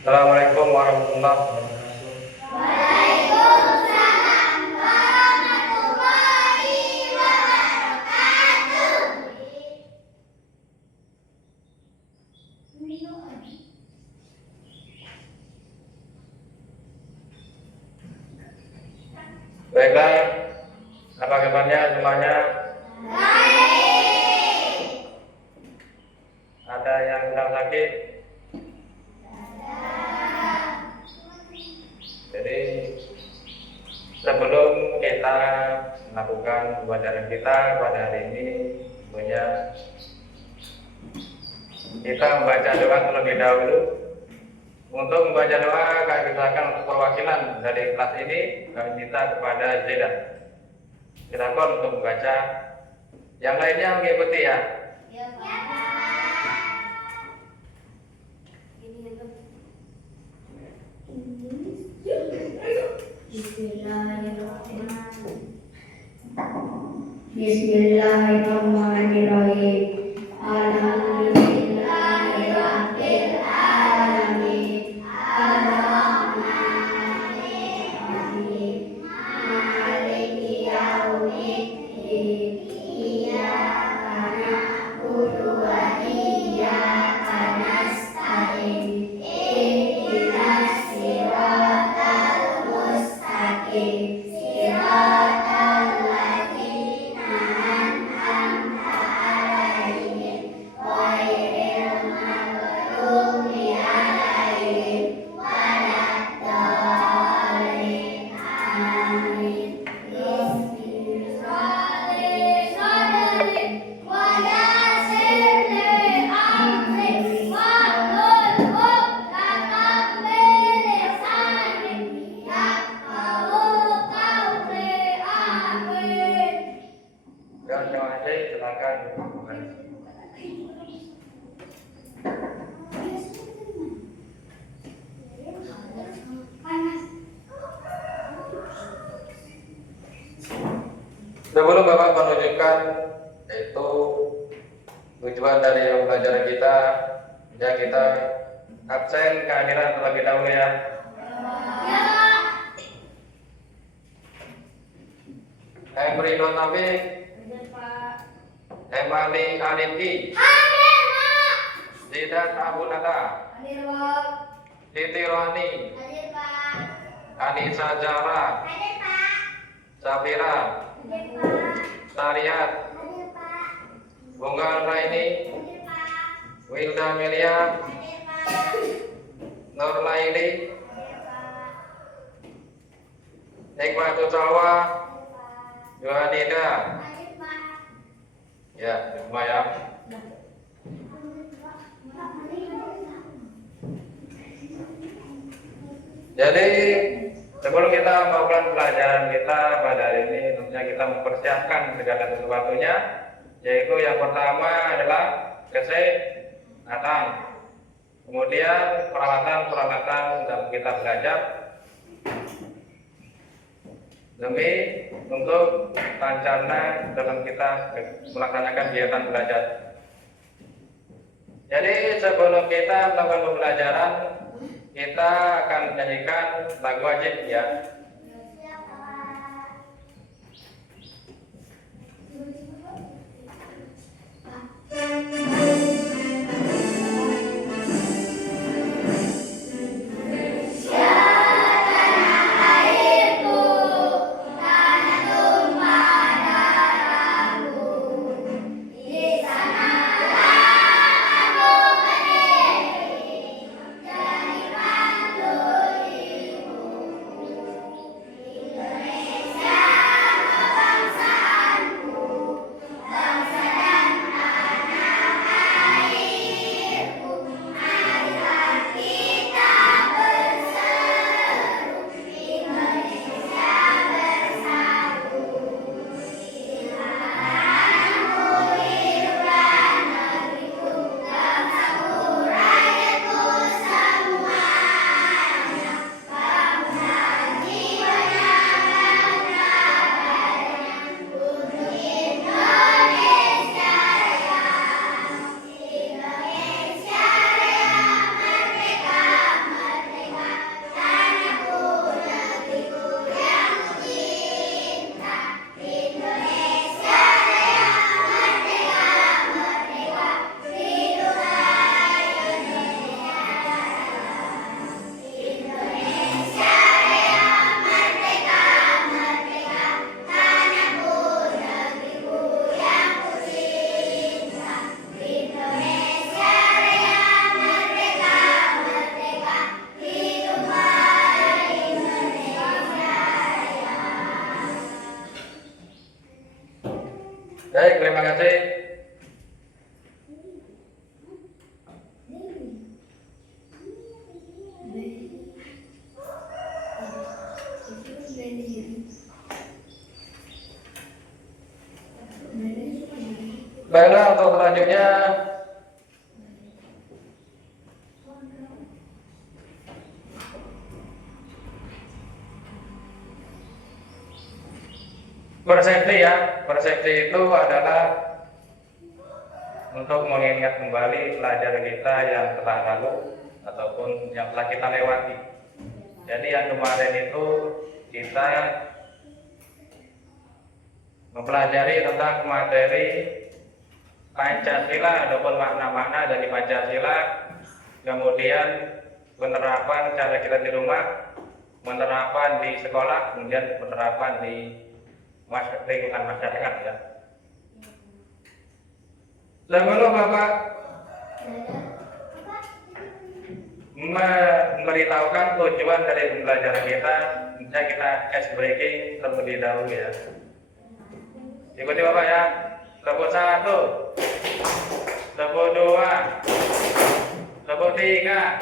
Assalamualaikum warahmatullahi wabarakatuh. Waalaikumsalam warahmatullahi wabarakatuh. Baiklah, apa kabarnya semuanya? Baik. Ada yang sedang sakit? Jadi sebelum kita melakukan pembelajaran kita pada hari ini, tentunya kita membaca doa terlebih dahulu. Untuk membaca doa, kami silakan untuk perwakilan dari kelas ini, kami minta kepada Zeda. Silakan untuk membaca. Yang lainnya mengikuti ya. Ya, Pak. Bismillahirrahmanirrahim. Alhamdulillahirabbil alamin. Arrahmanirrahim. Maliki yaumiddin. Iyyaka na'budu wa iyyaka nasta'in. Ihdinas siratal mustaqim. Siratal ladzina an'amta 'alaihim ghairil maghdubi 'alaihim waladdallin. Amin. Dan yang ada silakan. Sebelum Bapak menunjukkan yaitu tujuan dari pembelajaran kita, ya kita absen kehadiran terlebih dahulu ya. Emri Notabi, Emali Aninki, Zidat Abunata, Siti Rohani, Anissa Zahra, Safira, Sariat, Bunga Raini, Wilda Melia, Nur Laili, Hikmatul Salwa, Yohanida. Ya, semua ya. Jadi sebelum kita melakukan pelajaran kita pada hari ini, tentunya kita mempersiapkan segala sesuatunya, yaitu yang pertama adalah kesehatan, kemudian peralatan-peralatan dalam kita belajar demi untuk lancarnya dalam kita melaksanakan kegiatan belajar. Jadi sebelum kita melakukan pembelajaran, kita akan menyanyikan lagu wajib ya. Baiklah, untuk selanjutnya persepsi ya. Persepsi itu adalah untuk mengingat kembali pelajaran kita yang telah lalu ataupun yang telah kita lewati. Jadi yang kemarin itu kita mempelajari tentang materi Pancasila ataupun makna-makna dari Pancasila, kemudian penerapan cara kita di rumah, penerapan di sekolah, kemudian penerapan di lingkungan masyarakat ya. Sebelum Bapak memberitahukan tujuan dari pembelajaran kita, kita ice breaking terlebih dahulu ya. Ikuti Bapak ya. Tepuk 1, tepuk 2, tepuk 3,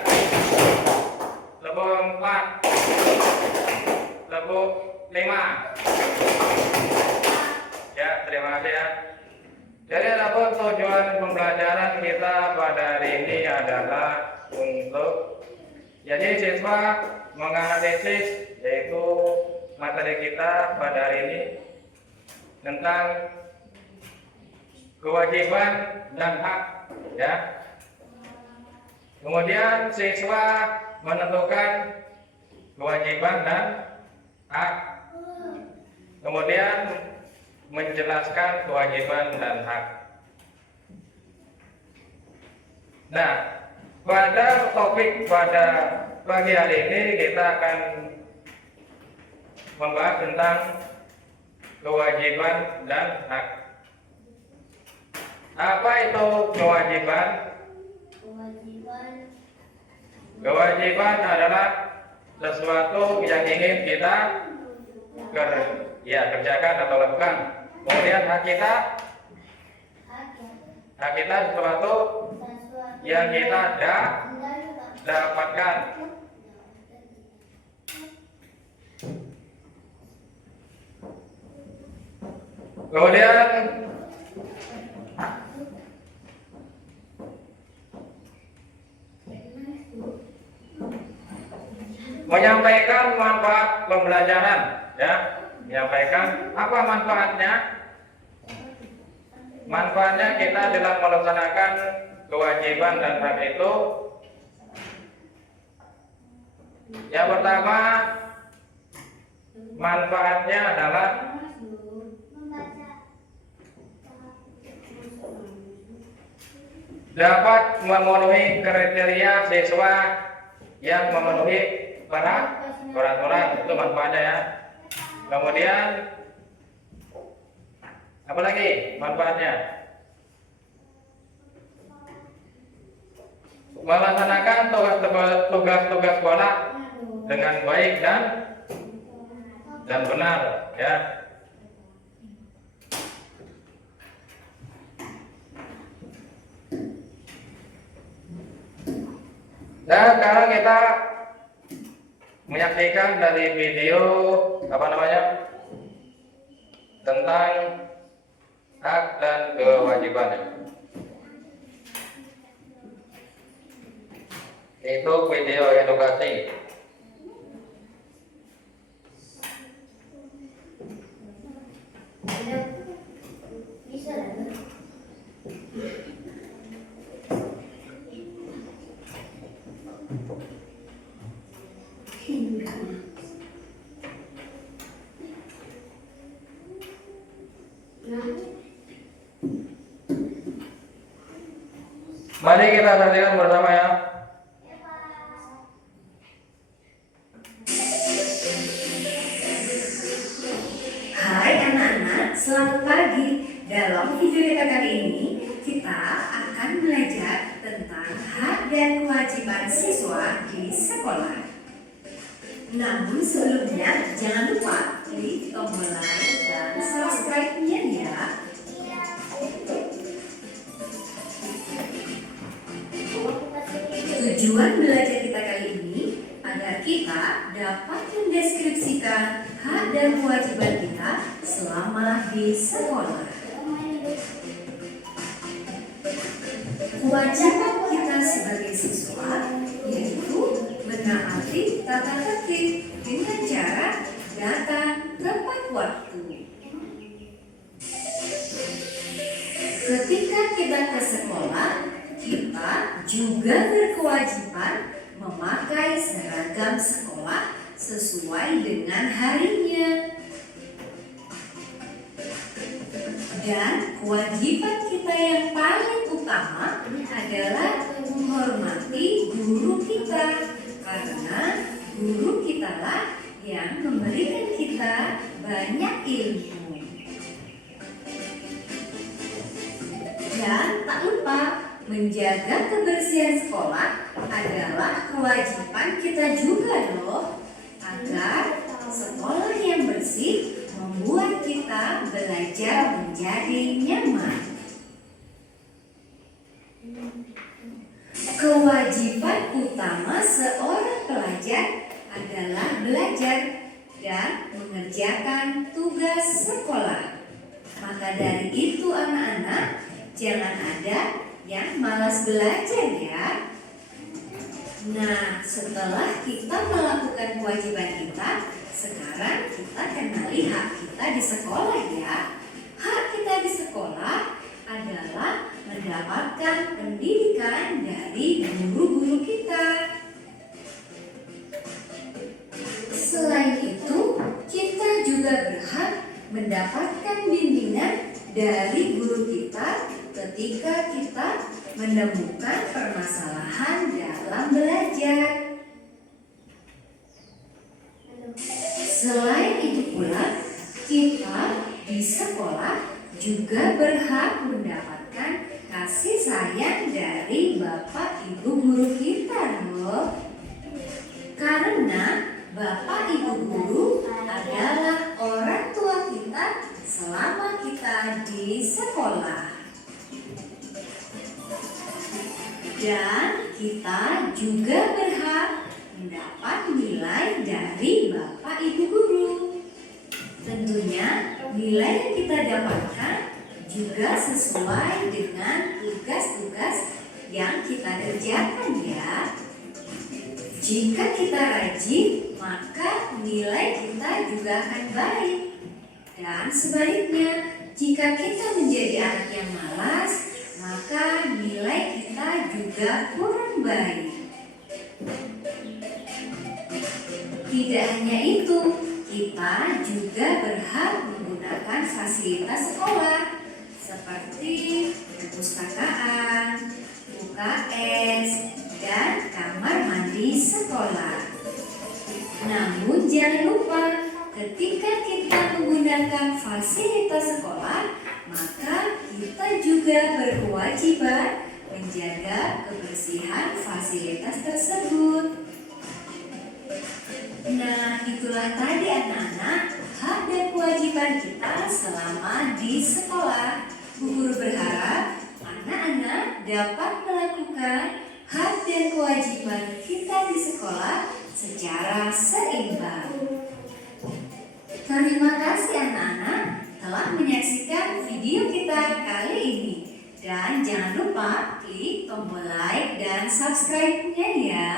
tepuk 4, tepuk 5. Ya, terima kasih ya. Jadi adapun tujuan pembelajaran kita pada hari ini adalah untuk jadi siswa menganalisis yaitu materi kita pada hari ini tentang kewajiban dan hak ya. Kemudian siswa menentukan kewajiban dan hak. Kemudian menjelaskan kewajiban dan hak. Nah, pada topik pada pagi hari ini kita akan membahas tentang kewajiban dan hak. Apa itu kewajiban? Kewajiban adalah sesuatu yang ingin kita kerjakan atau lakukan. Kemudian hak kita sesuatu yang kita dapatkan. Kemudian menyampaikan manfaat pembelajaran ya, menyampaikan apa manfaatnya. Manfaatnya kita dalam melaksanakan kewajiban dan hak itu yang pertama, manfaatnya adalah dapat memenuhi kriteria siswa yang memenuhi peraturan, itu manfaatnya ya. Kemudian apa lagi manfaatnya? Melaksanakan tugas-tugas sekolah dengan baik dan benar ya. Nah, sekarang kita menyaksikan dari video tentang hak dan kewajiban. Itu video edukasi. Bisa lah. Mari kita saksikan bersama ya. Hai anak-anak, selamat pagi. Dalam video kita kali ini, kita akan belajar tentang hak dan kewajiban siswa di sekolah. Namun sebelumnya, jangan lupa klik tombol like dan subscribe-nya ya. Tujuan belajar kita kali ini agar kita dapat mendeskripsikan hak dan kewajiban kita selama di sekolah. kewajiban kita sebagai siswa yaitu menaati tata tertib dengan cara datang tepat waktu. Ketika kita ke sekolah, kita juga berkewajiban memakai seragam sekolah sesuai dengan harinya. Dan kewajiban kita yang paling utama adalah menghormati guru kita, karena guru kitalah yang memberikan kita banyak ilmu. Dan tak lupa, menjaga kebersihan sekolah adalah kewajiban kita juga loh, agar sekolah yang bersih membuat kita belajar menjadi nyaman. Kewajiban utama seorang pelajar adalah belajar dan mengerjakan tugas sekolah. Maka dari itu anak-anak, jangan ada yang malas belajar ya. Nah, setelah kita melakukan kewajiban kita, sekarang kita kenali hak kita di sekolah ya. Hak kita di sekolah adalah mendapatkan pendidikan dari guru-guru kita. Selain itu, kita juga berhak mendapatkan bimbingan dari guru kita ketika kita menemukan permasalahan dalam belajar. Selain itu pula, kita di sekolah juga berhak mendapatkan kasih sayang dari Bapak Ibu guru kita loh. Karena Bapak Ibu guru adalah orang tua kita selama kita di sekolah. Dan kita juga berhak mendapat nilai dari Bapak Ibu guru. Tentunya nilai yang kita dapatkan juga sesuai dengan tugas-tugas yang kita kerjakan ya. Jika kita rajin, maka nilai kita juga akan baik. Dan sebaliknya, jika kita menjadi anak yang malas, maka nilai kita juga kurang baik. Tidak hanya itu, kita juga berhak menggunakan fasilitas sekolah seperti perpustakaan, UKS, dan kamar mandi sekolah. Namun jangan lupa, ketika kita menggunakan fasilitas sekolah, maka kita juga berkewajiban menjaga kebersihan fasilitas tersebut. Nah, itulah tadi anak-anak hak dan kewajiban kita selama di sekolah. Bu Guru berharap anak-anak dapat melakukan hak dan kewajiban kita di sekolah secara seimbang. Terima kasih anak-anak telah menyaksikan video kita kali ini. Dan jangan lupa klik tombol like dan subscribe-nya ya.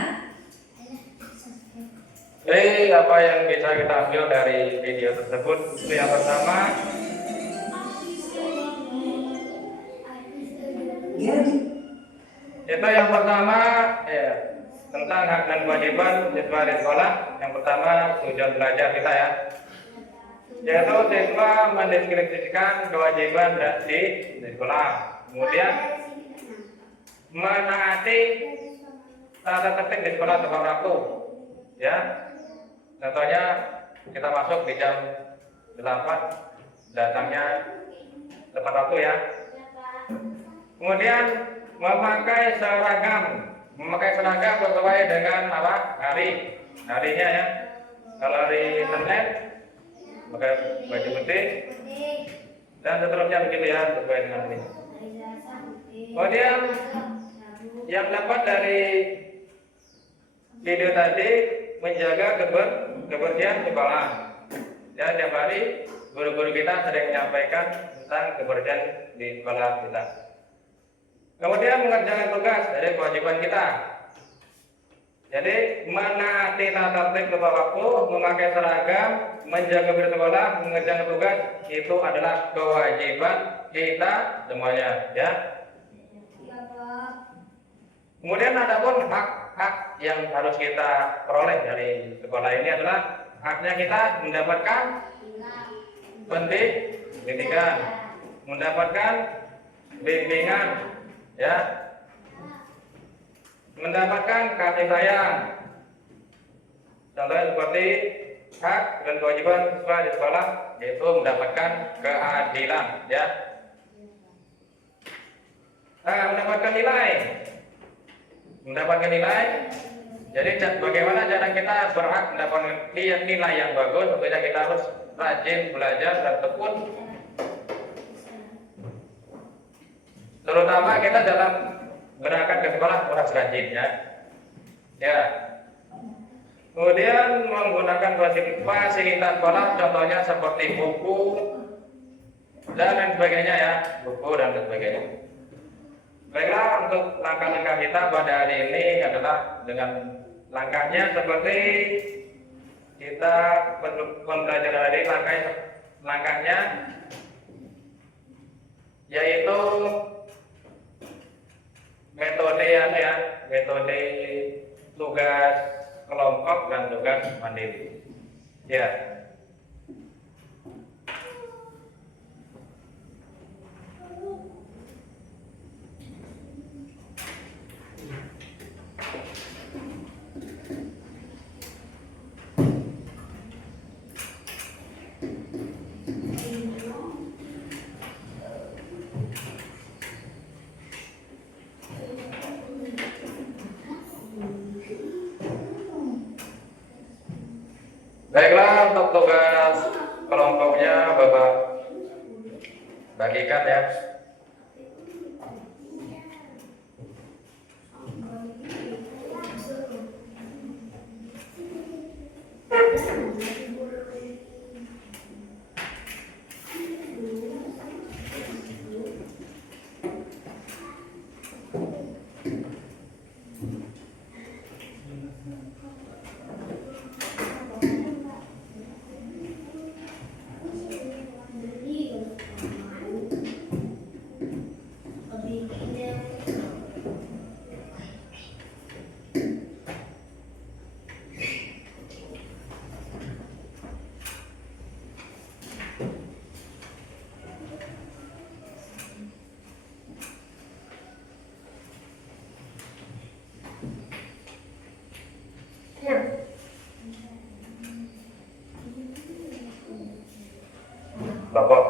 Jadi apa yang bisa kita ambil dari video tersebut? Itu yang pertama, tentang hak dan kewajiban siswa di sekolah. Yang pertama, tujuan belajar kita ya, yaitu siswa mendeskripsikan kewajiban di sekolah. Kemudian menaati tata tertib di sekolah tepat waktu ya. Contohnya kita masuk di jam 8, datangnya tepat waktu ya. Kemudian memakai seragam sesuai dengan harinya ya. Kalau hari Senin pakai baju putih dan seterusnya begitu ya, sesuai dengan ini. Kemudian yang dapat dari video tadi, menjaga kebersihan sekolah. Ya, tiap hari guru-guru kita sering menyampaikan tentang kebersihan di sekolah kita. Kemudian mengerjakan tugas dari kewajiban kita. Jadi menaati tata tertib tepat waktu, memakai seragam, menjaga bersekolah, mengerjakan tugas itu adalah kewajiban kita semuanya, ya. Kemudian ada pun hak-hak yang harus kita peroleh dari sekolah ini adalah haknya kita mendapatkan pendidikan, mendapatkan bimbingan, ya, mendapatkan kasih sayang. Contohnya seperti hak dan kewajiban siswa di sekolah yaitu mendapatkan keadilan, ya. Nah, mendapatkan nilai. Mendapatkan nilai. Jadi bagaimana cara kita berhak mendapatkan nilai yang bagus? Tentunya kita harus rajin belajar dan tekun. Terutama kita dalam berangkat ke sekolah harus rajin, ya. Ya. Kemudian menggunakan fasilitas sekolah, contohnya seperti buku dan lain sebagainya, ya, buku dan lain sebagainya. Baiklah, untuk langkah-langkah kita pada hari ini adalah dengan langkahnya seperti kita pembelajaran hari langkahnya yaitu metode tugas kelompok dan tugas mandiri. Ya. Baiklah, untuk tugas kelompoknya Bapak bagikan, ya. Bapak.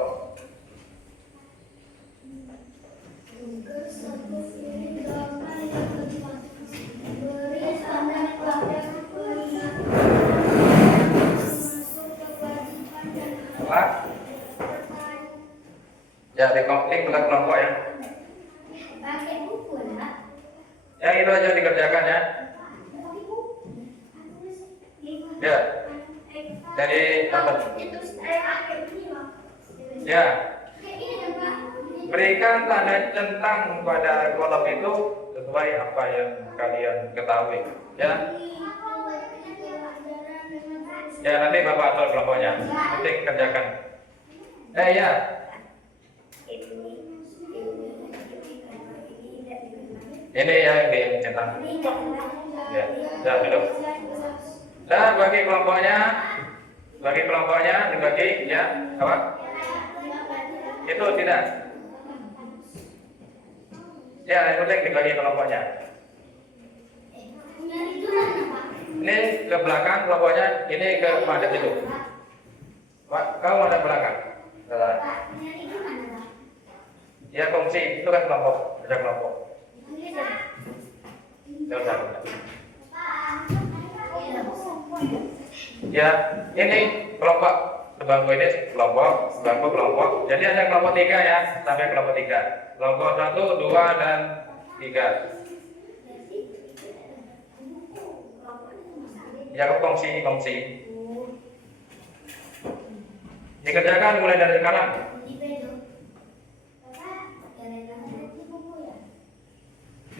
Pak. Ya, di konflik bukan kelompok, ya. Pakai buku lah. Yang itu aja dikerjakan, ya. Ya. Jadi apa? Ya. Berikan tanda centang pada kolom itu sesuai apa yang kalian ketahui, ya. Ya, nanti Bapak atur kelompoknya. Nanti kerjakan. Ya. Ini yang dicentang. Ya, sudah duduk. Dan bagi kelompoknya dibagi, ya, apa? Itu tidak. Ya, yang penting dibagi kelompoknya. Ini ke belakang kelompoknya, ini ke madep itu. Pak, kau madep belakang. Ya, kongsi itu kan kelompok, ada kelompok. Ya, ini kelompok bangku ini kelompok. Jadi ada kelompok 3, ya, sampai kelompok 3. Kelompok 1, 2, dan 3. Ya, kongsi. Dikerjakan mulai dari sekarang.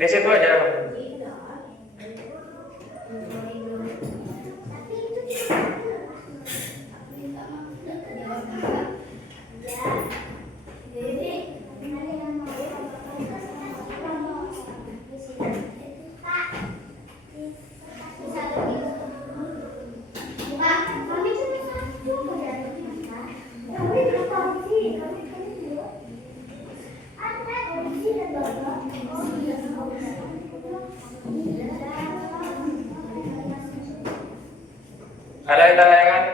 Di situ aja. Ada yang layangan?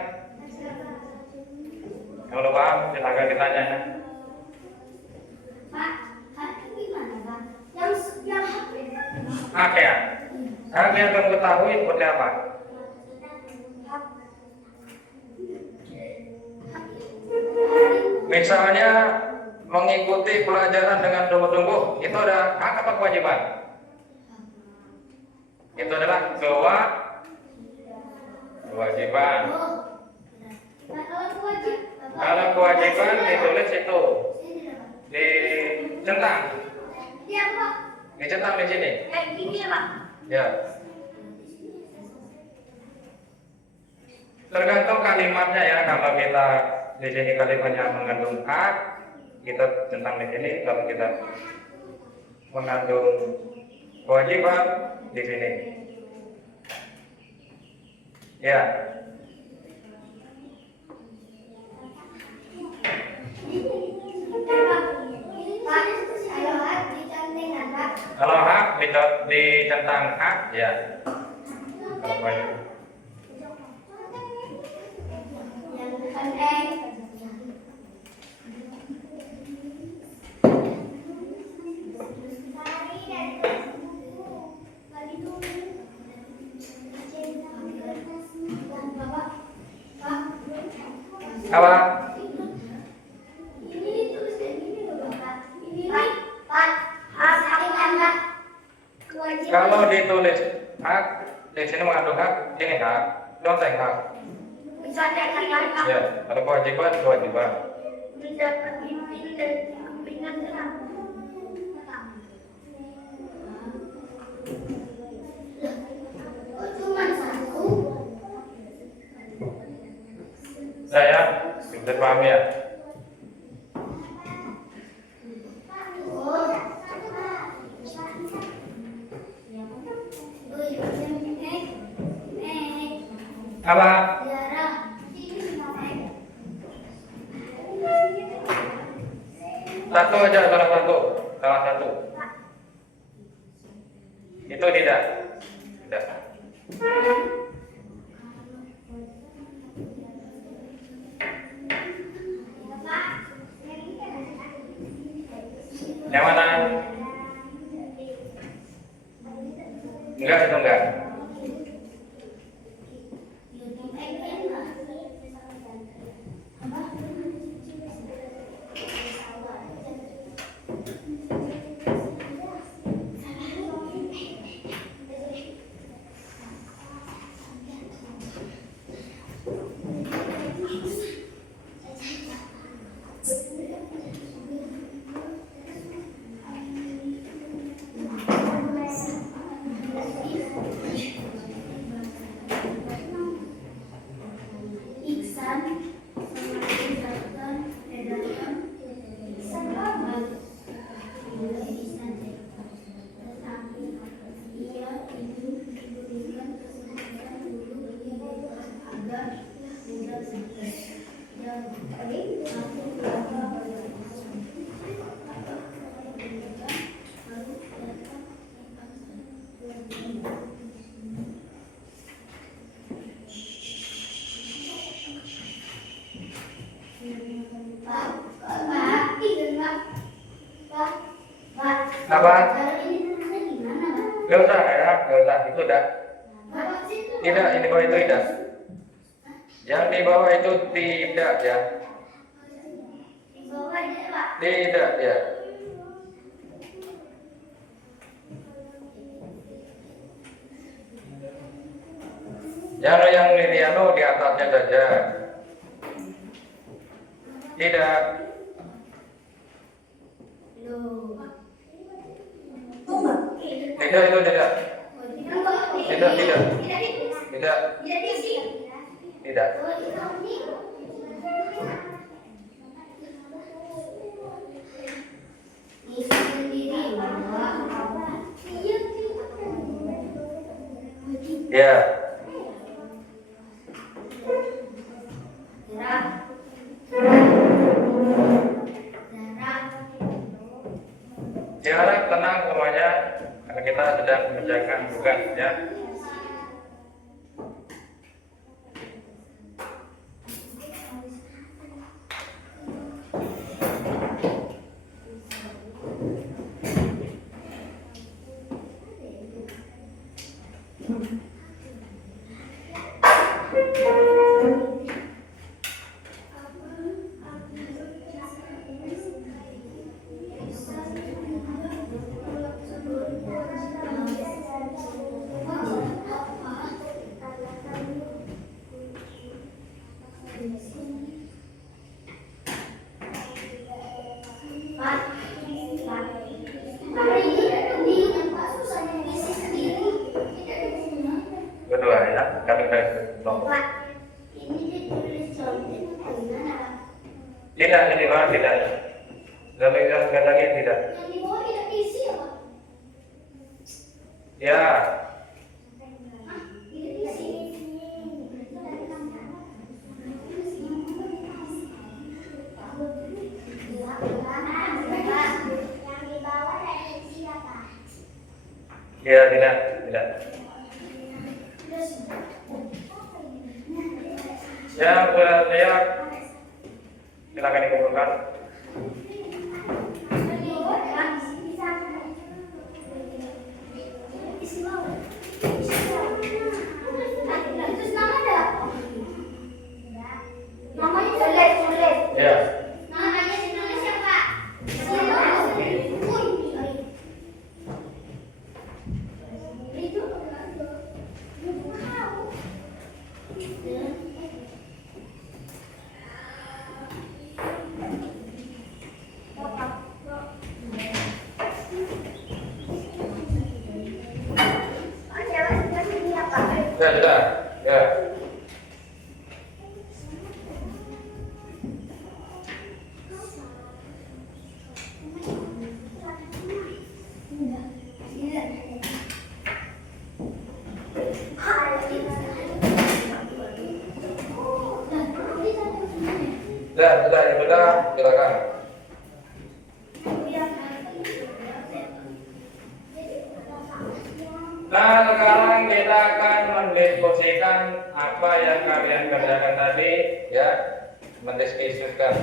Yang belum paham, silahkan ditanya ya. Pak, ini gimana Pak? Yang hak Hak ya? Hak yang kamu ketahui seperti apa? Misalnya mengikuti pelajaran dengan sungguh-sungguh, itu ada hak apa kewajiban? Itu adalah kewajiban. Kalau kewajiban ditulis itu dicentang, Iya Pak. dicentang di sini. Kayak gini ya Pak. Ya. Tergantung kalimatnya ya. Kalau kita di sini kalimatnya mengandung hak, kita centang di sini. Kalau kita mengandung kewajiban di sini. Ya. Kalau hak dicentang hak ya. Kalau kewajiban. Apa? Kalau ditulis hak di sini mengandung hak, ini hak, contoh hak. Ya, kalau kewajiban. Saya bisa paham ya. Apa? Satu aja, salah satu. Itu tidak. Yang mana? Enggak, itu enggak. Apa? Gak usah ya, gak usah. Itu udah. Tidak, ini bawah itu tidak. Yang di bawah itu tidak ya. Tidak ya. Yang Liliano di atasnya saja. Tidak. Tuh, Tidak, itu tidak. Tidak, tidak. Tidak, Tidak diisi. tidak. Isi sendiri. Ya, Darah. ya harap tenang semuanya karena kita sedang mengerjakan tugas ya. Kedua ya, kami kelompok. Tidak, ini Pak, tidak. Sekali lagi tidak. Ya, ya tidak, tidak. Ya, sudah siap. Silakan dikumpulkan. Ya, sudah. Ya. Sudah, ya sudah, silakan. Nah, sekarang kita akan mendiskusikan apa yang kalian kerjakan tadi, ya, mendiskusikan.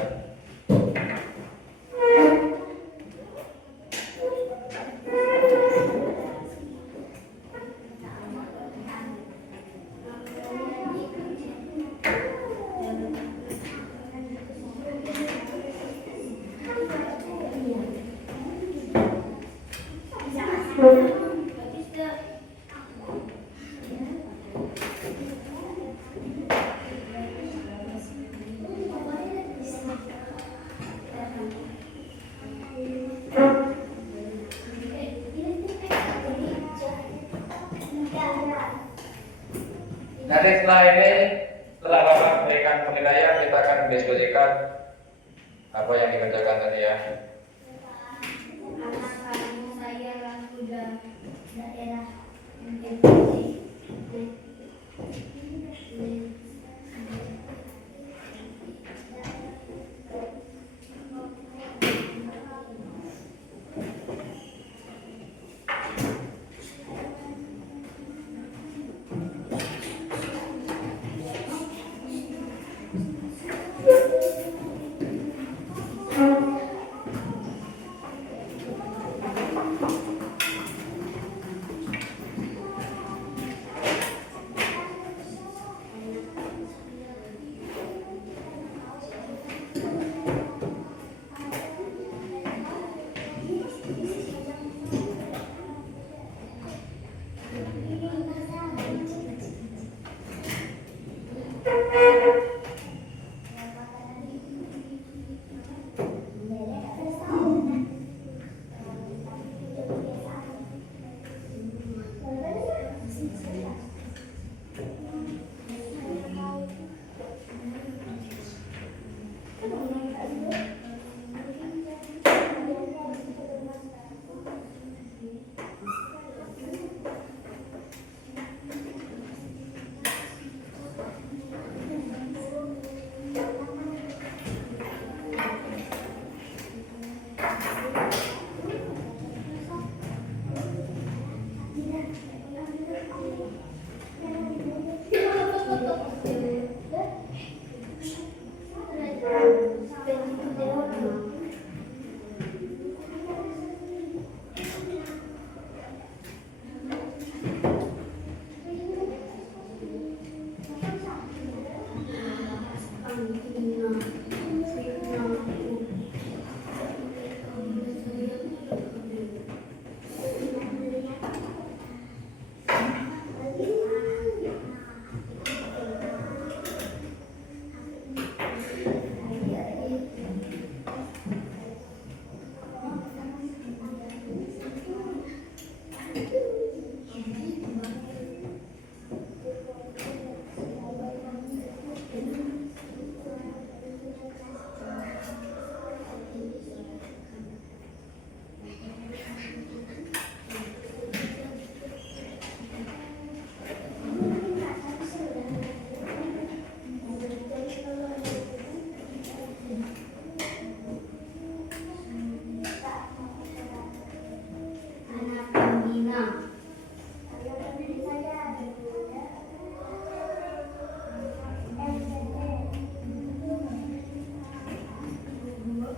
Nanti setelah ini, setelah Bapak memberikan penilaian, kita akan mendiskusikan apa yang dikerjakan tadi ya.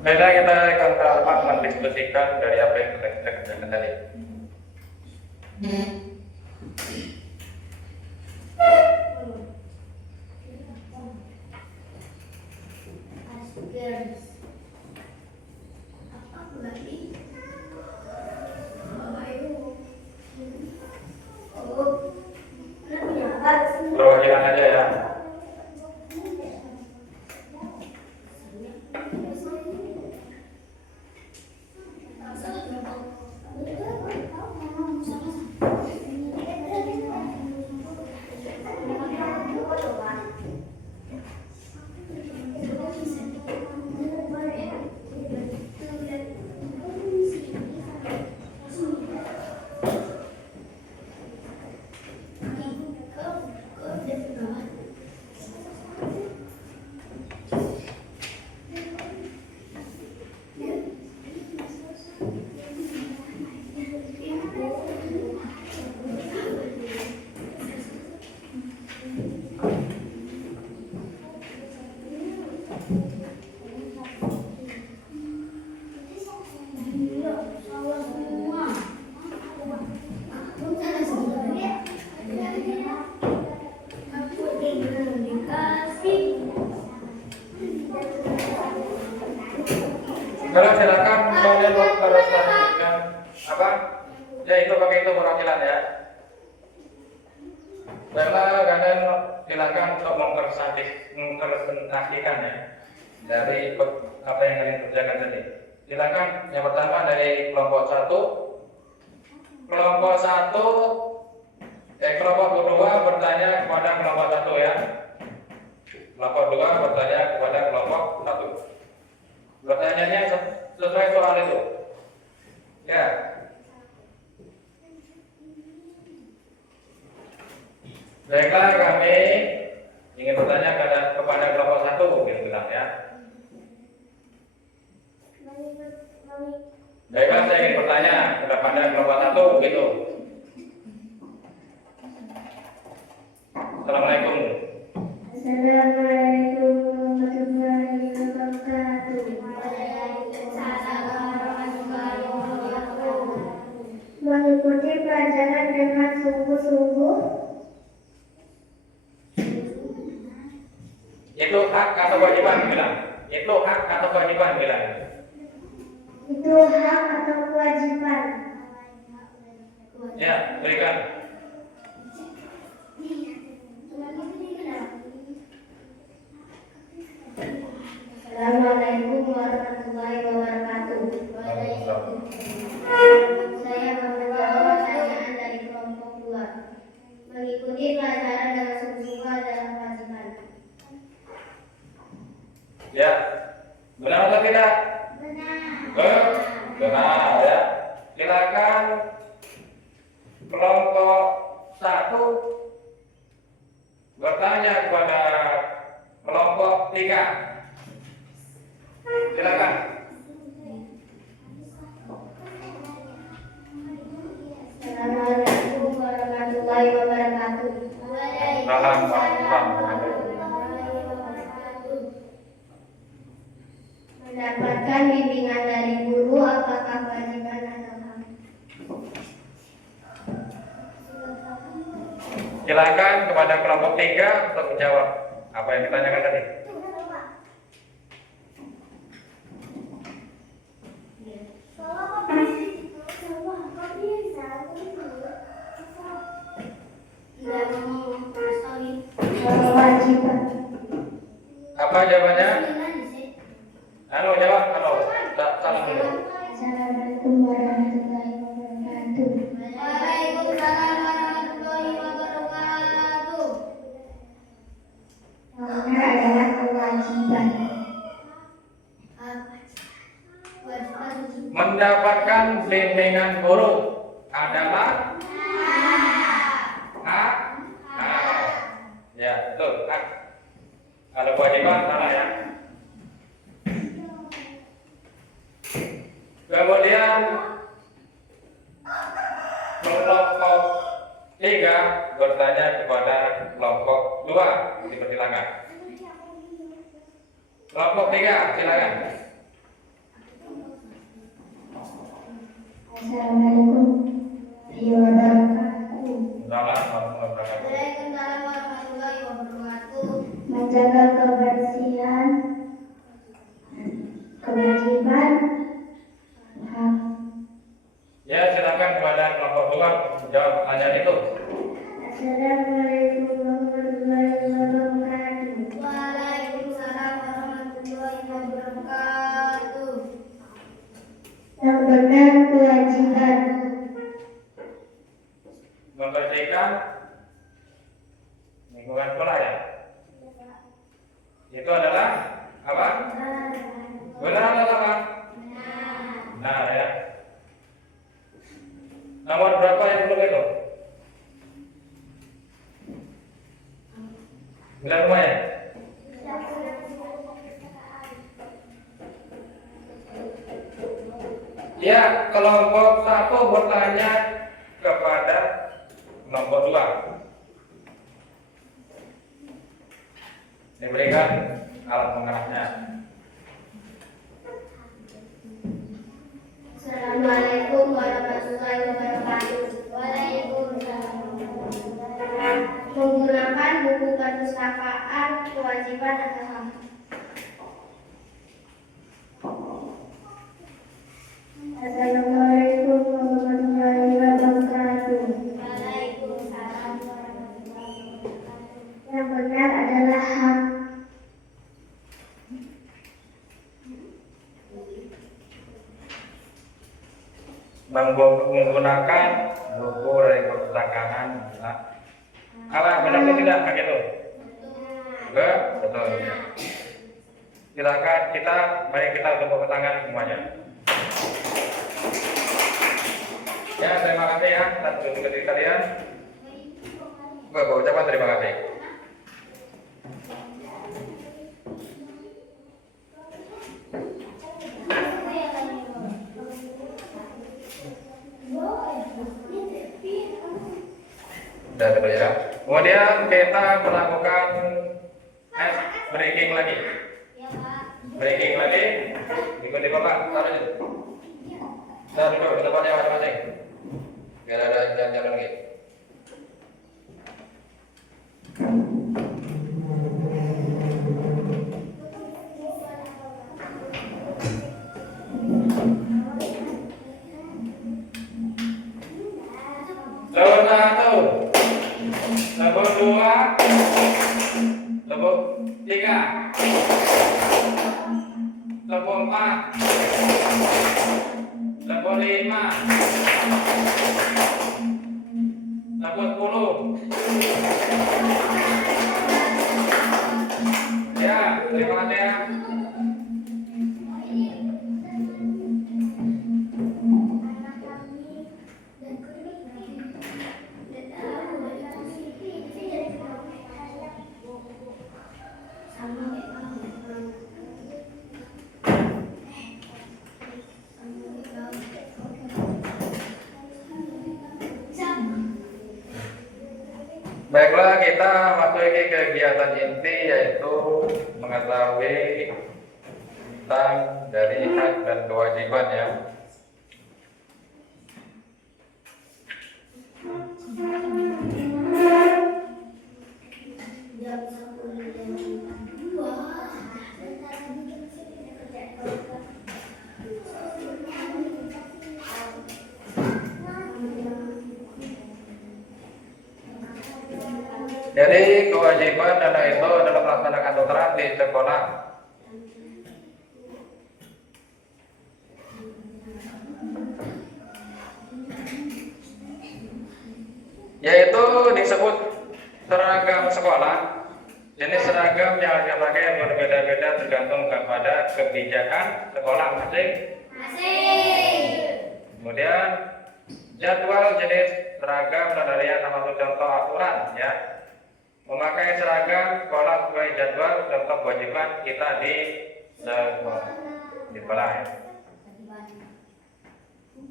Baiklah, kita akan dapat mendiskusikan dari apa yang sudah kita kerjakan tadi. Perwakilan aja ya. Kalau silakan kemudian terus lanjutkan apa? Ya itu pakai itu perwakilan ya. Baiklah, kalian silakan untuk mempresentasikan ya dari apa yang kalian kerjakan tadi. Silakan yang pertama dari kelompok 1. Kelompok kedua bertanya kepada kelompok 1 ya. Kelompok 2 bertanya kepada kelompok 1. Pertanyaannya sesuai soal itu. Ya. Baiklah, kami ingin bertanya kepada kelompok 1, gitu bilang ya. Baiklah, saya ingin bertanya kepada kelompok 1, gitu. Assalamualaikum. Assalamualaikum warahmatullahi wabarakatuh. Mengikuti pelajaran dengan sungguh-sungguh Itu hak atau kewajiban bilang? Itu hak atau kewajiban bilang? itu hak atau kewajiban? Ya, berikan. Assalamualaikum warahmatullahi wabarakatuh. Saya menjawab pertanyaan dari kelompok 2. Mengikuti pelajaran dengan sungguh-sungguh adalah kewajiban. Ya, benar atau tidak? Benar ya. Silakan kelompok 1 bertanya kepada kelompok 3. Silakan. Assalamualaikum warahmatullahi wabarakatuh. Mendapatkan bimbingan dari guru apakah kewajiban atau hak? Silakan kepada kelompok 3 untuk menjawab apa yang ditanyakan tadi. Kewajiban. Apa jawabannya? Halo, jawab. Halo. Salam dulu. Assalamualaikum warahmatullahi wabarakatuh. Waalaikumsalam warahmatullahi wabarakatuh. Yang benar adalah kewajiban. Mendapatkan bimbingan guru adalah hak. Ya, betul. Hak. Kalau kewajiban salah ya. Kemudian kelompok 3 bertanya kepada kelompok 2. Dipersilakan. Kelompok 3, silakan. Assalamualaikum warahmatullahi wabarakatuh. Waalaikumsalam warahmatullahi wabarakatuh. Waalaikumsalam warahmatullahi wabarakatuh. Menjaga kebersihan, kewajiban, hak. Ya, silakan kepada kelompok 2 jawab pertanyaan itu. Assalamualaikum warahmatullahi wabarakatuh. Waalaikumsalam warahmatullahi wabarakatuh. Yang benar kewajiban. Membersihkan lingkungan sekolah ya. Itu adalah apa? Benar atau salah? Nah ya. Nomor berapa yang belum itu? Benar semua ya? Ya, kelompok 1 bertanya kepada kelompok 2. Diberikan alat pengarahnya. Assalamualaikum warahmatullahi wabarakatuh. Waalaikumsalam. Menggunakan buku perpustakaan kewajiban atau hak. Assalamualaikum warahmatullahi wabarakatuh. Waalaikumsalam warahmatullahi wabarakatuh. Yang benar adalah hak. Menggunakan buku dari perpustakaan. Nah, apa benar atau tidak begitu? Betul. Silakan mari kita tepuk tangan semuanya. Ya, terima kasih ya atas diri kalian. Ucapan terima kasih. Sudah dulu ya. Kemudian kita melakukan breaking lagi. Breaking lagi. Ikuti Bapak. Taruh aja. Nah, duduk di tempatnya masing-masing. Biar ada jalan-jalan lagi. Level 1, level 2, level 3, level 4, level 5, level 10. Ya, terima kasih ya. Baiklah, kita masuk ke kegiatan inti, yaitu mengetahui tentang dari hak dan kewajiban ya. Jadi kewajiban anak itu adalah melaksanakan tutoran di sekolah. Yaitu disebut seragam sekolah. Jenis seragam yang dipakai berbeda-beda tergantung kepada kebijakan sekolah masing-masing. Kemudian jadwal jenis seragam dan area termasuk contoh aturan ya. Memakai seragam sekolah sesuai jadwal contoh kewajiban kita di sekolah ya.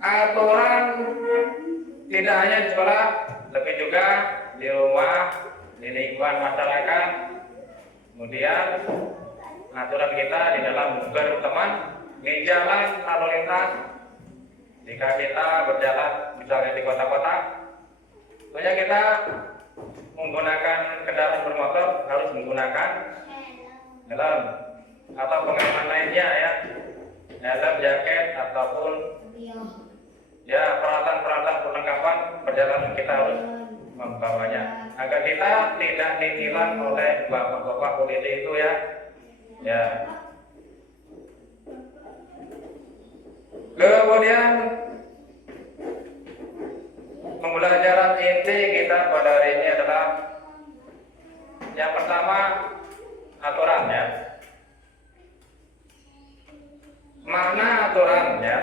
Aturan tidak hanya di sekolah, tapi juga di rumah, di lingkungan masyarakat. Kemudian aturan kita di dalam berteman, di jalan lalu lintas, Jika kita berjalan misalnya di kota-kota, tentunya kita menggunakan kendaraan bermotor harus menggunakan helm atau pengaman lainnya ya, helm, jaket ataupun ya peralatan-peralatan perlengkapan perjalanan kita harus membawanya agar kita tidak ditilang oleh bapak-bapak polisi itu ya. Ya. Kemudian pembelajaran inti kita pada hari ini adalah yang pertama aturannya. Mana aturannya?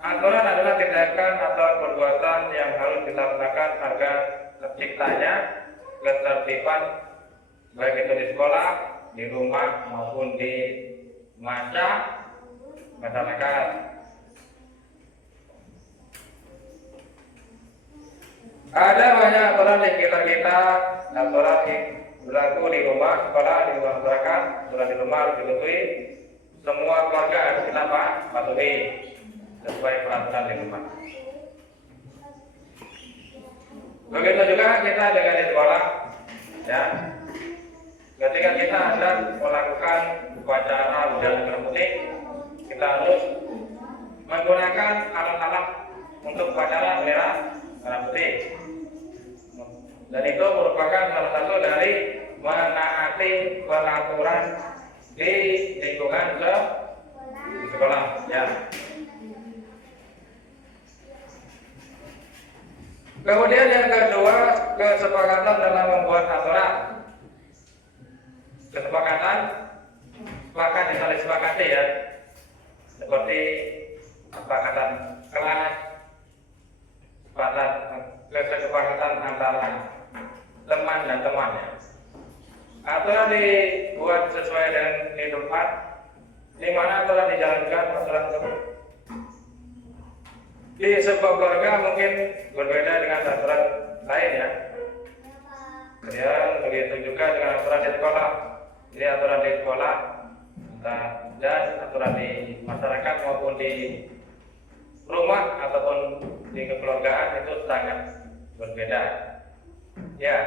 Aturan adalah tindakan atau perbuatan yang harus dilaksanakan agar terciptanya ketertiban baik itu di sekolah, di rumah maupun di masyarakat. Ada banyak aturan di sekitar kita, aturan yang berlaku di rumah, sekolah, di luar masyarakat, aturan di rumah harus dipatuhi. Semua keluarga harus kita patuhi sesuai peraturan di rumah. Begitu juga kita dengan di sekolah, ya. Ketika kita hendak melakukan upacara ujaran kemudik, kita harus menggunakan alat-alat untuk upacara bendera merah putih. Dan itu merupakan salah satu dari menaati peraturan di lingkungan sekolah, ya. Kemudian yang kedua, kesepakatan dalam membuat aturan. Kesepakatan, sepakat disaling sepakati ya, seperti kesepakatan kelas, kesepakatan antara teman dan temannya. Aturan dibuat sesuai dengan di tempat di mana aturan dijalankan aturan tersebut. Di sebuah keluarga mungkin berbeda dengan aturan lain ya. Kemudian begitu juga dengan aturan di sekolah. Jadi aturan di sekolah dan aturan di masyarakat maupun di rumah ataupun di kekeluargaan itu sangat berbeda. Ya.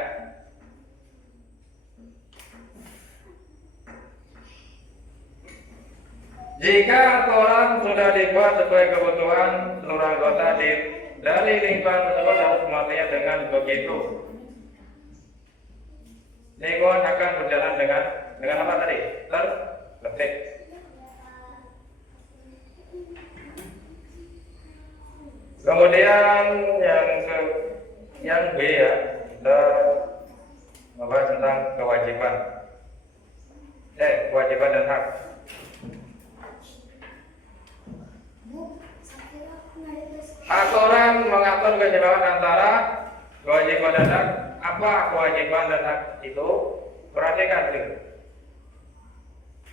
Jika aturan sudah dibuat sesuai kebutuhan seluruh anggota dari lingkungan tersebut harus mematuhinya dengan begitu. Lingkungan akan berjalan dengan apa tadi? Tertib. Kemudian yang B ya, kita membahas tentang kewajiban. Kewajiban dan hak. Aturan mengatur keseimbangan antara kewajiban dan hak. Apa kewajiban dan hak itu? Perhatikan dulu.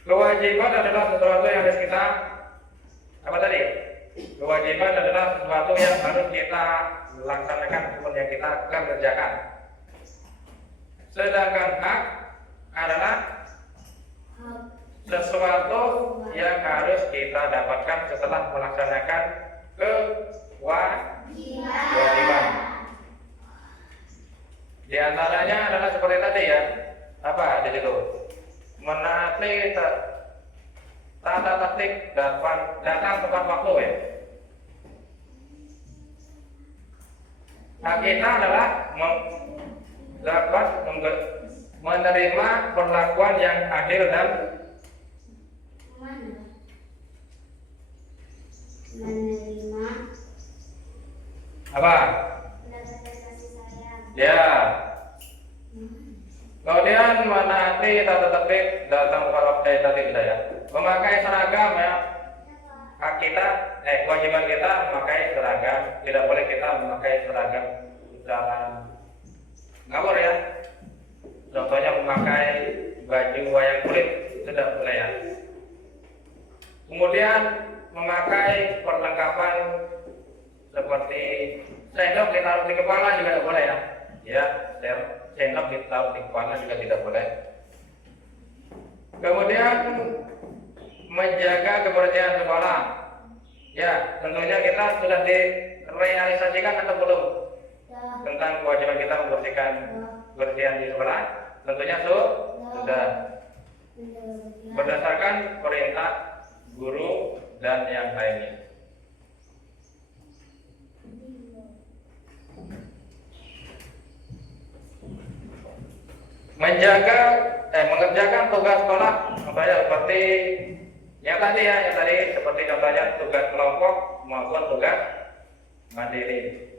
Kewajiban adalah sesuatu yang harus kita apa tadi? Kewajiban adalah sesuatu yang harus kita laksanakan ataupun yang kita akan kerjakan. Sedangkan hak adalah sesuatu yang harus kita dapatkan setelah melaksanakan kewajiban. Di antaranya adalah seperti tadi ya. Apa di situ? Menaati tata tertib datang tepat waktu ya. Hak kita adalah dapat menerima perlakuan yang adil dan menerima apa? Ya. Kemudian menaati tata tertib datang tepat waktu tadi kita ya. Memakai seragam ya. Hak kita, kewajiban kita memakai seragam. Tidak boleh kita memakai seragam secara ngawur ya. Contohnya memakai baju wayang kulit tidak boleh ya. Kemudian memakai perlengkapan seperti sendok ditaruh di kepala juga tidak boleh ya. Ya, sendok ditaruh di kepala juga tidak boleh. Kemudian menjaga kebersihan sekolah. Ya, tentunya kita sudah direalisasikan atau belum tentang kewajiban kita membersihkan kebersihan di sekolah? Tentunya sudah berdasarkan perintah guru dan yang lainnya. Mengerjakan tugas sekolah contohnya seperti yang tadi seperti contohnya tugas kelompok maupun tugas mandiri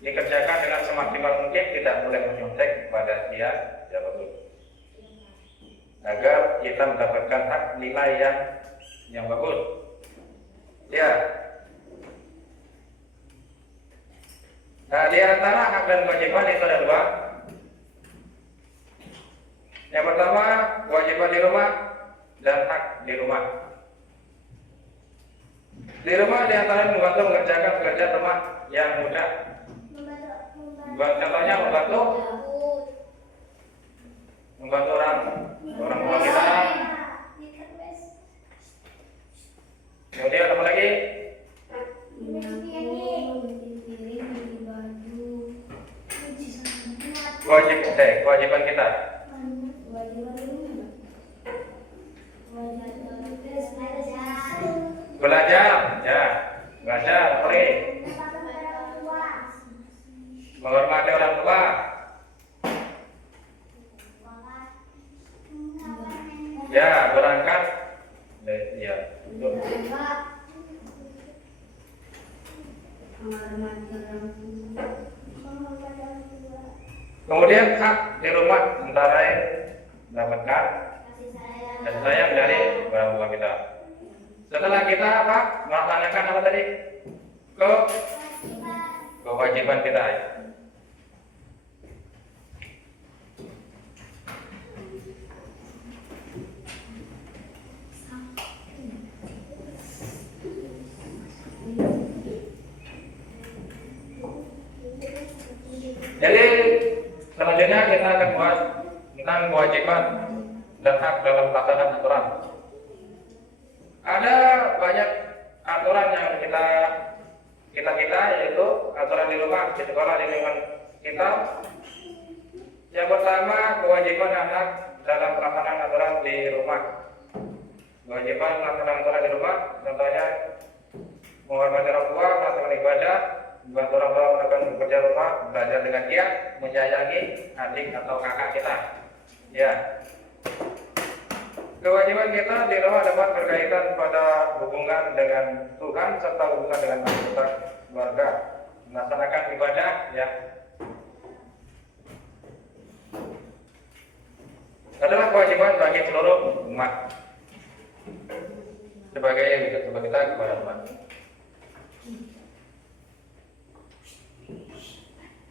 dikerjakan dengan semaksimal mungkin, tidak boleh menyontek pada dia betul, agar kita mendapatkan hak nilai yang bagus. Ya. Nah, di antara hak dan kewajiban itu ada dua. Yang pertama, kewajiban di rumah dan hak di rumah. Di rumah di antara membantu mengerjakan pekerjaan rumah yang mudah. Contohnya membantu orang tua kita. Kemudian apa lagi? Kewajiban kita. Belajar, ya, belajar, boleh. Menghormati orang tua. Ya, berangkat. Ya, betul. Kemudian hak di rumah antara lain mendapatkan kasih sayang dari orang tua kita. Setelah kita melaksanakan apa tadi? Kewajiban kita. Jadi selanjutnya kita akan bahas tentang kewajiban dan hak dalam pelaksanaan aturan. Ada banyak aturan yang kita yaitu aturan di rumah, di sekolah, di lingkungan kita. Yang pertama, kewajiban anak dalam pelaksanaan aturan di rumah. Kewajiban pelaksanaan aturan di rumah, contohnya menghormati orang tua, melakukan ibadah, membantu orang tua melakukan pekerja rumah, belajar dengan giat, menyayangi adik atau kakak kita. Ya. Kewajiban kita di rumah dapat berkaitan pada hubungan dengan Tuhan serta hubungan dengan anggota keluarga, melaksanakan ibadah, ya. Adalah kewajiban bagi seluruh umat sebagai kita kepada umat.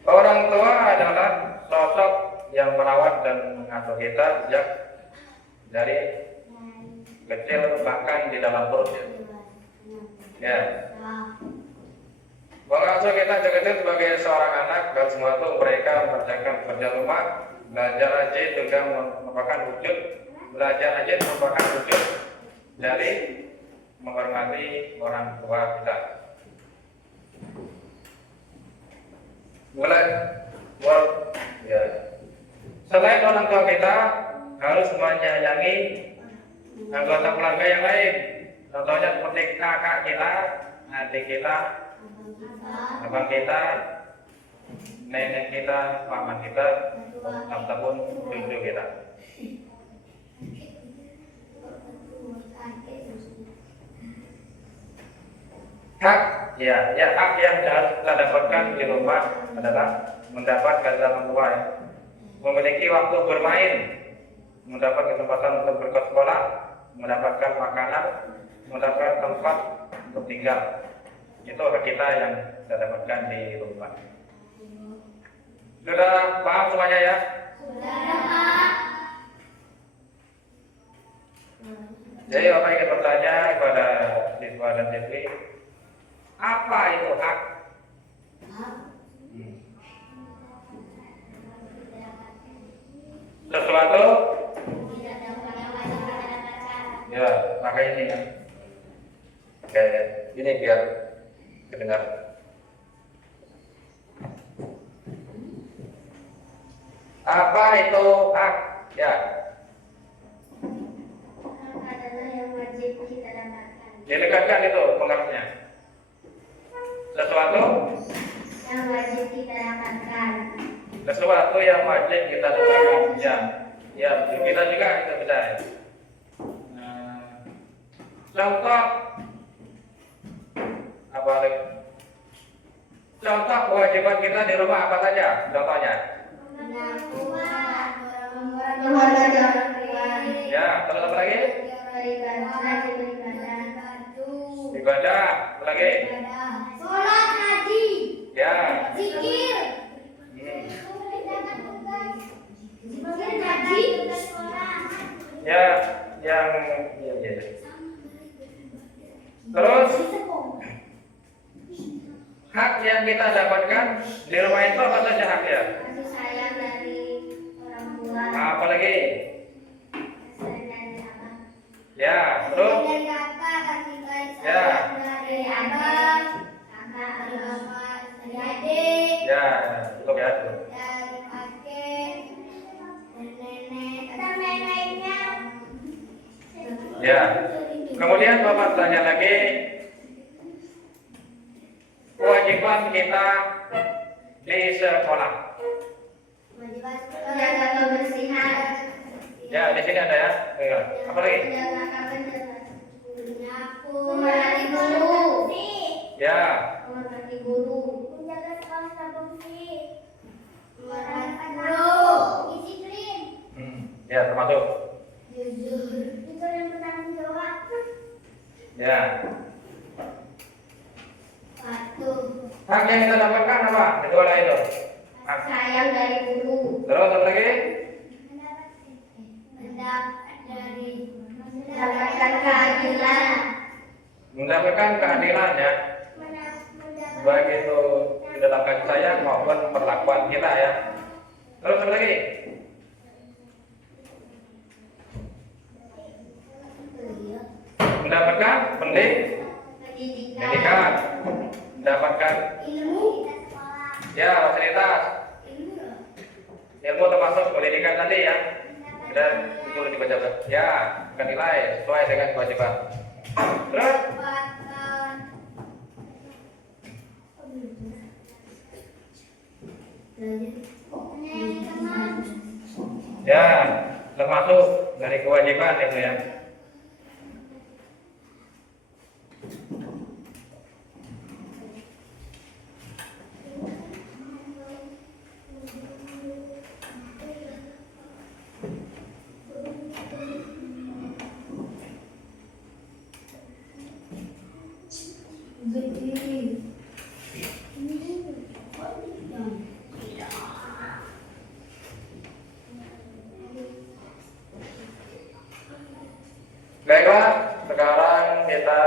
Orang tua adalah sosok yang merawat dan mengasuh kita sejak dari kecil, bahkan di dalam perut. Ya. Mengasuh kita sejak kecil sebagai seorang anak dan semua itu mereka mengerjakan pekerjaan rumah, belajar rajin juga merupakan wujud dari menghormati orang tua kita. Ya. Selain orang tua kita harus menyayangi anggota keluarga yang lain. Contohnya seperti kakak kita, adik kita, abang kita, nenek kita, paman kita, ataupun cucu kita. Hak yang harus kita dapatkan di rumah adalah mendapat kasih orang tua, ya. Memiliki waktu bermain, mendapat kesempatan untuk bersekolah, mendapatkan makanan, mendapatkan tempat untuk tinggal. Itu hak kita yang kita dapatkan di rumah. Sudah paham semuanya, ya? Sudah, Pak. Jadi Bapak ingin bertanya kepada siswa dan siswi, apa itu hak? Sesuatu ya, makanya ini ya. Oke, Ini biar kedengar. Apa itu hak? Ya, Hak adalah yang wajib kita dapatkan. didekatkan itu pengertiannya. Sesuatu Yang wajib kita dapatkan. sesuatu yang wajib kita lakukan. Ya, ya, kita juga kita bisa. Nah, contoh apa lagi? Contoh kewajiban kita di rumah apa saja? Contohnya? Mengaku, menghormati orang tua, Ya, terus apa lagi? beribadah, Ibadah, apa lagi? sholat, haji, Ya, zikir, haji, ya, yang ya. Terus hak yang kita dapatkan di rumah itu apa saja haknya? kasih sayang dari orang tua, Apa lagi? kasih sayang dari abang, Ya, terus dari kakak, kasih Ya. sayang dari abang, kakak dari bapak, dari adik, ya, cukup ya. Cukup. dari kakek, dari nenek, dan lain-lainnya. Ya. Kemudian Bapak tanya lagi, kewajiban kita di sekolah. Menjaga kebersihan. Ya, di sini ada ya. Ayo, apa lagi? Menghormati guru. Ya, Menghormati guru. Menjaga sekolah bersih. Menghormati guru. Disiplin. ya termasuk. Jujur. Jujur yang bertanggung jawab. Ya. Patuh. Hak yang kita dapatkan apa? Kedua itu. Hak. Sayang dari guru. Terus apa lagi? Mendapatkan keadilan. Mendapatkan keadilan ya. Baik itu di dalam kasih sayang maupun perlakuan kita ya. Terus apa lagi? Mendapatkan pendidikan, mendapatkan Ilmu. ya fasilitas, ilmu termasuk pendidikan tadi ya. Dan itu dibaca ya, bukan nilai sesuai dengan kewajiban. Terus ya termasuk dari kewajiban itu ya. Baiklah, sekarang kita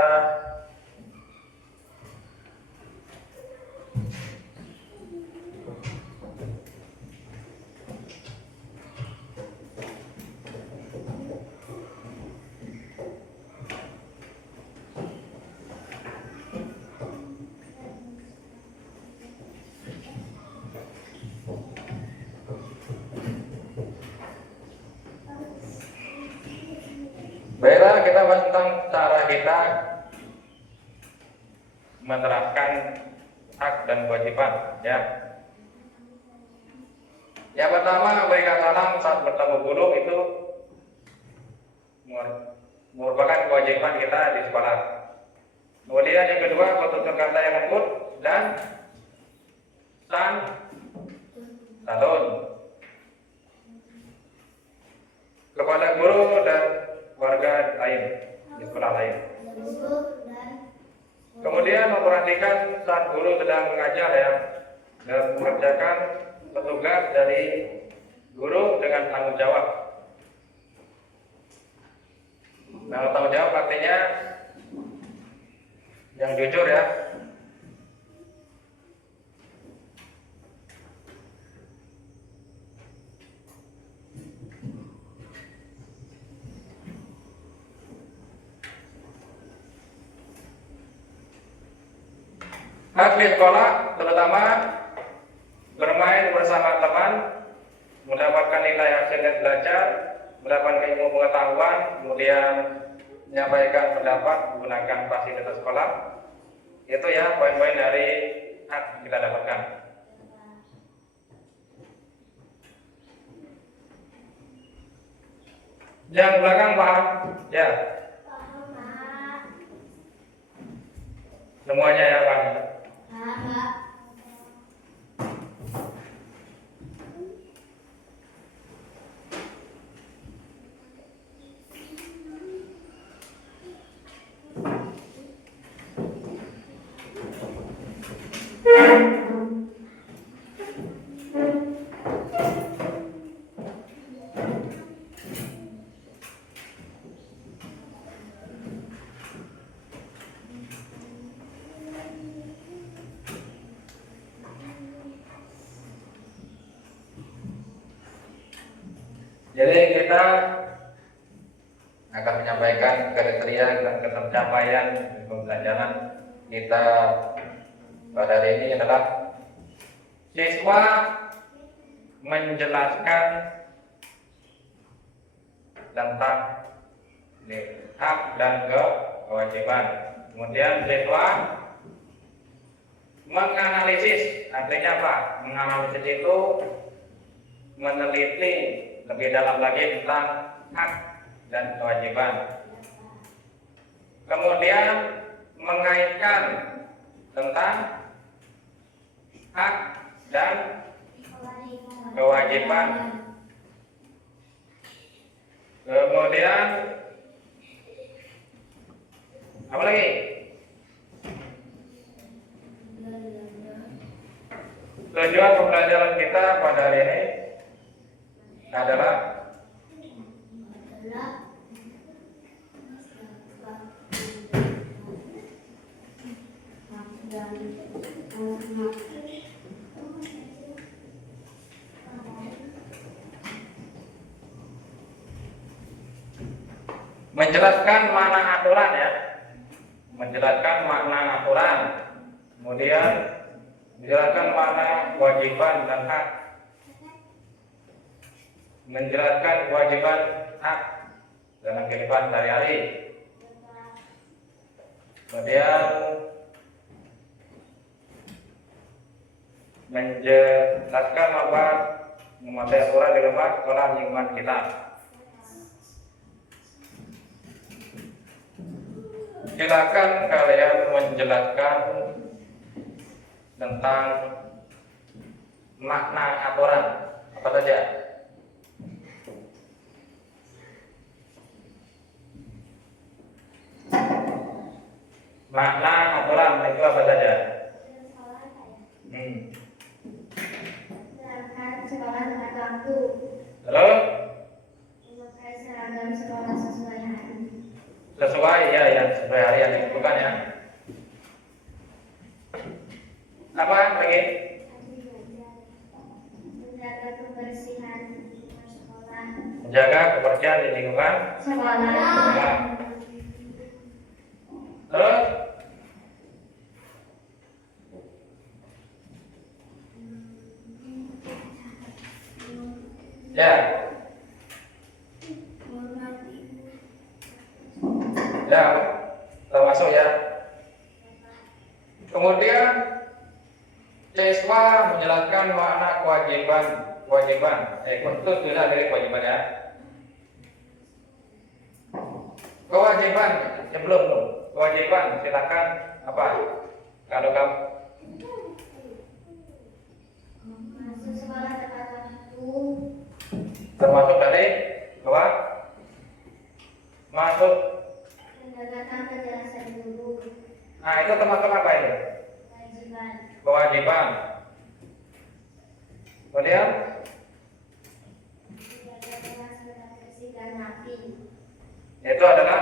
baiklah kita bahas tentang cara kita menerapkan hak dan kewajiban ya. Yang pertama, memberikan salam saat bertemu guru itu merupakan kewajiban kita di sekolah. Kemudian yang kedua, bertutur kata yang lembut dan santun kepada guru dan warga lain di sekolah lain. Kemudian memperhatikan saat guru sedang mengajar ya, dan mengerjakan petugas dari guru dengan tanggung jawab. Nah, tanggung jawab artinya yang jujur ya. Hak di sekolah terutama bermain bersama teman, mendapatkan nilai hasil belajar, mendapatkan ilmu pengetahuan, kemudian menyampaikan pendapat menggunakan fasilitas sekolah. Itu ya poin-poin dari hak yang kita dapatkan. Yang belakang paham? Ya. Paham, Pak. Semuanya ya Pak. Paham, Pak. Jadi kita akan menyampaikan kriteria dan ketercapaian pembelajaran kita pada hari ini adalah siswa menjelaskan tentang hak dan kewajiban. Kemudian siswa menganalisis, artinya apa? Menganalisis itu meneliti lebih dalam lagi tentang hak dan kewajiban. Kemudian mengaitkan tentang hak dan kewajiban. Kemudian apa lagi? Tujuan pembelajaran kita pada hari ini adalah menjelaskan makna aturan ya, menjelaskan makna aturan, kemudian menjelaskan makna kewajiban dan hak, menjelaskan kewajiban hak dalam kehidupan sehari-hari, kemudian menjelaskan apa mematuhi aturan di rumah, sekolah, lingkungan kita. Silakan kalian menjelaskan tentang makna aturan apa saja. Makna aturan itu apa saja? Serahkan sekolah tepat waktu. Terus Memakai seragam sekolah sesuai hari. sesuai ya, yang sesuai hari yang ditentukan ya. Apa lagi? Menjaga kebersihan lingkungan sekolah. Menjaga kebersihan di lingkungan Sekolah. sekolah. Terus ya, ya termasuk ya. Kemudian siswa menjelaskan makna kewajiban. Itu sudah dari kewajiban ya. Kewajiban sebelum kewajiban silakan apa? Kalau kamu Masuk sekolah tepat waktu. termasuk dari apa? Masuk. Mendengarkan penjelasan guru. Nah itu termasuk apa ini? Kewajiban. Kewajiban. Kemudian Menjaga kelas bersih dan rapi. itu adalah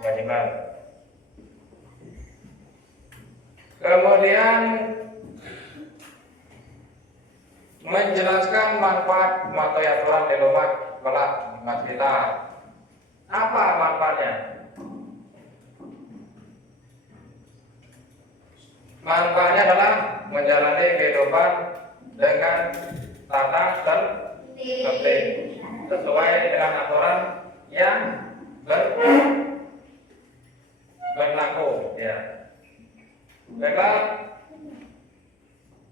kewajiban. Kemudian menjelaskan manfaat mematuhi aturan di rumah, sekolah, lingkungan kita. Apa manfaatnya? Manfaatnya adalah menjalani kehidupan dengan tata tertib sesuai dengan aturan yang berlaku. Ya. Baiklah,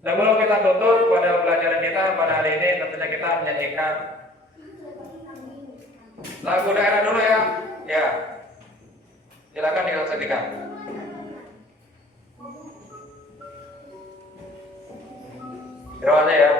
sebelum kita tutup pada pelajaran kita pada hari ini, tentunya kita menyanyikan lagu daerah dulu ya. Ya, silakan dilaksanakan. Terima kasih ya.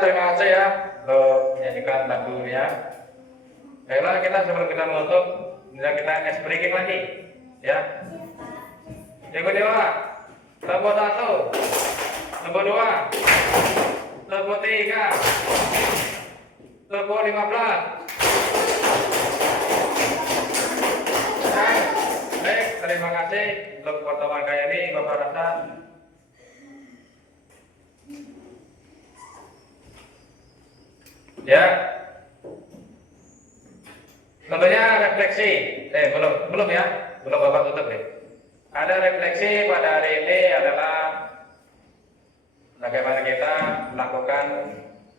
Terima kasih ya untuk menyanyikan lagunya. Baiklah, kita sebelum kita menutup, kita ice breaking lagi, ya. Yang kedua, tempo 1, tempo 2, tempo 3, tempo 15. Baik, terima kasih untuk pertemuan kali ini, Bapak Rasa. Ya, tentunya refleksi. Belum ya, belum Bapak tutup ya. Ada refleksi pada hari ini adalah bagaimana kita melakukan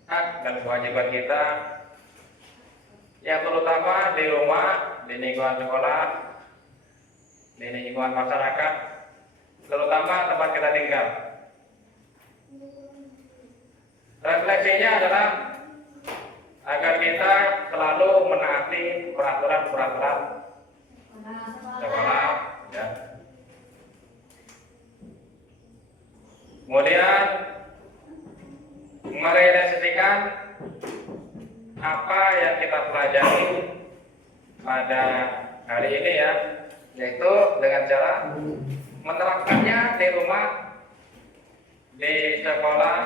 hak dan kewajiban kita, yang terutama di rumah, di lingkungan sekolah, di lingkungan masyarakat, terutama tempat kita tinggal. Refleksinya adalah agar kita selalu menaati peraturan-peraturan sekolah, ya. Kemudian merealisasikan apa yang kita pelajari pada hari ini ya, yaitu dengan cara menerapkannya di rumah, di sekolah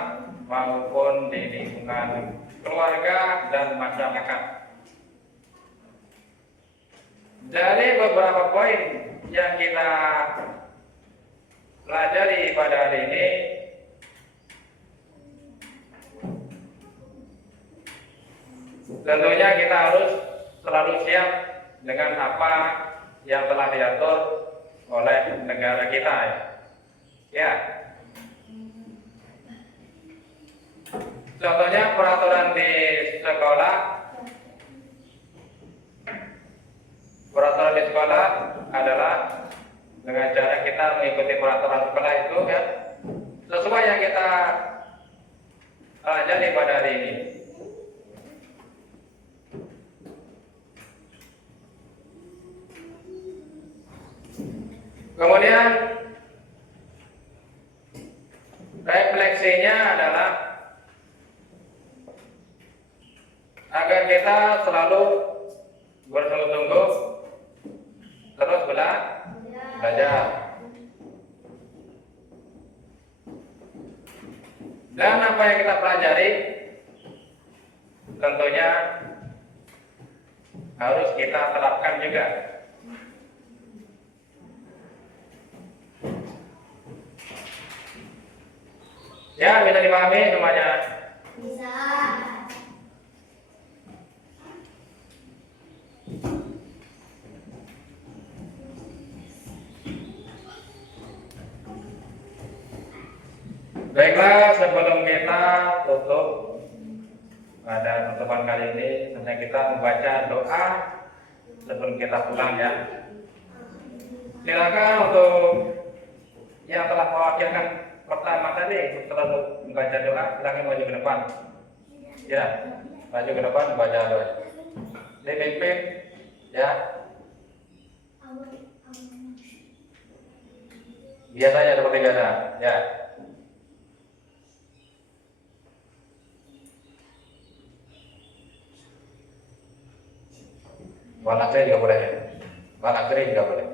maupun di lingkungan keluarga dan masyarakat. Dari beberapa poin yang kita pelajari pada hari ini, tentunya kita harus selalu siap dengan apa yang telah diatur oleh negara kita ya. Ya. Contohnya peraturan di sekolah. Peraturan di sekolah adalah dengan cara kita mengikuti peraturan sekolah itu ya, sesuai yang kita pelajari pada hari ini. Kemudian refleksinya adalah agar kita selalu bersungguh-sungguh terus belajar. Dan apa yang kita pelajari tentunya harus kita terapkan juga. Ya, bisa dipahami semuanya? Bisa. Baiklah, sebelum kita tutup pada pertemuan kali ini, sebenarnya kita membaca doa sebelum kita pulang ya. Silakan untuk yang telah mewakilkan pertama tadi setelah membaca doa, silakan maju ke depan. Ya, maju ke depan membaca doa. Dipimpin ya. Biasanya seperti biasa ya. Warna kering juga boleh ya. Warna kering juga boleh.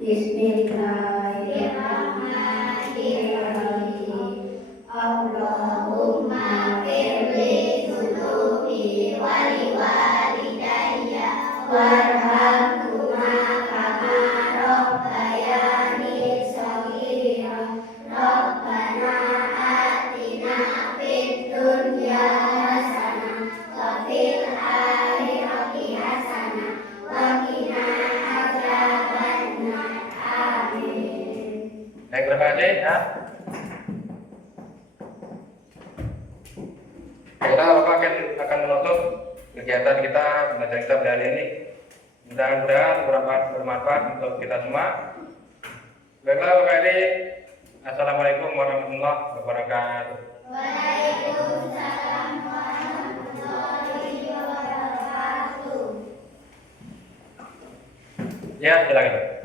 Bismillahirrahmanirrahim. Allahumma firli dunubi wali walidayya warhamhuma kama rabbayani shaghira. Rabbana atina fid dunya hasanah wa fil akhirati hasanah wa qina adzabannar. Amin. Baik, terima kasih ya. Kita akan menutup kegiatan kita, pembelajaran kita pada hari ini. Mudah-mudahan bermanfaat untuk kita semua. Baiklah, Bapak Edi. Assalamualaikum warahmatullahi wabarakatuh. Waalaikumsalam warahmatullahi wabarakatuh. Ya, silakan.